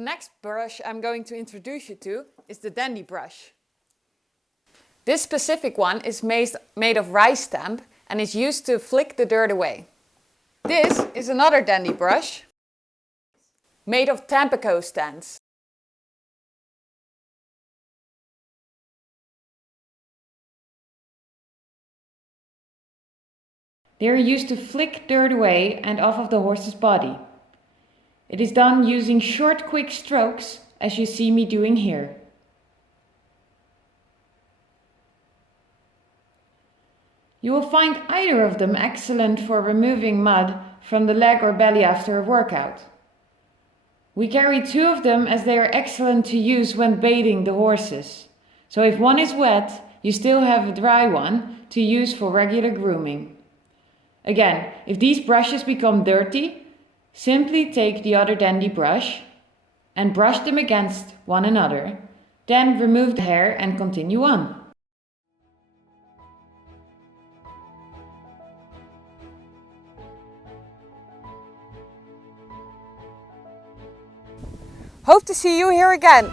The next brush I'm going to introduce you to is the dandy brush. This specific one is made of rice stamp and is used to flick the dirt away. This is another dandy brush made of Tampico stands. They are used to flick dirt away and off of the horse's body. It is done using short, quick strokes, as you see me doing here. You will find either of them excellent for removing mud from the leg or belly after a workout. We carry two of them as they are excellent to use when bathing the horses. So if one is wet, you still have a dry one to use for regular grooming. Again, if these brushes become dirty, simply take the other dandy brush and brush them against one another. Then remove the hair and continue on. Hope to see you here again.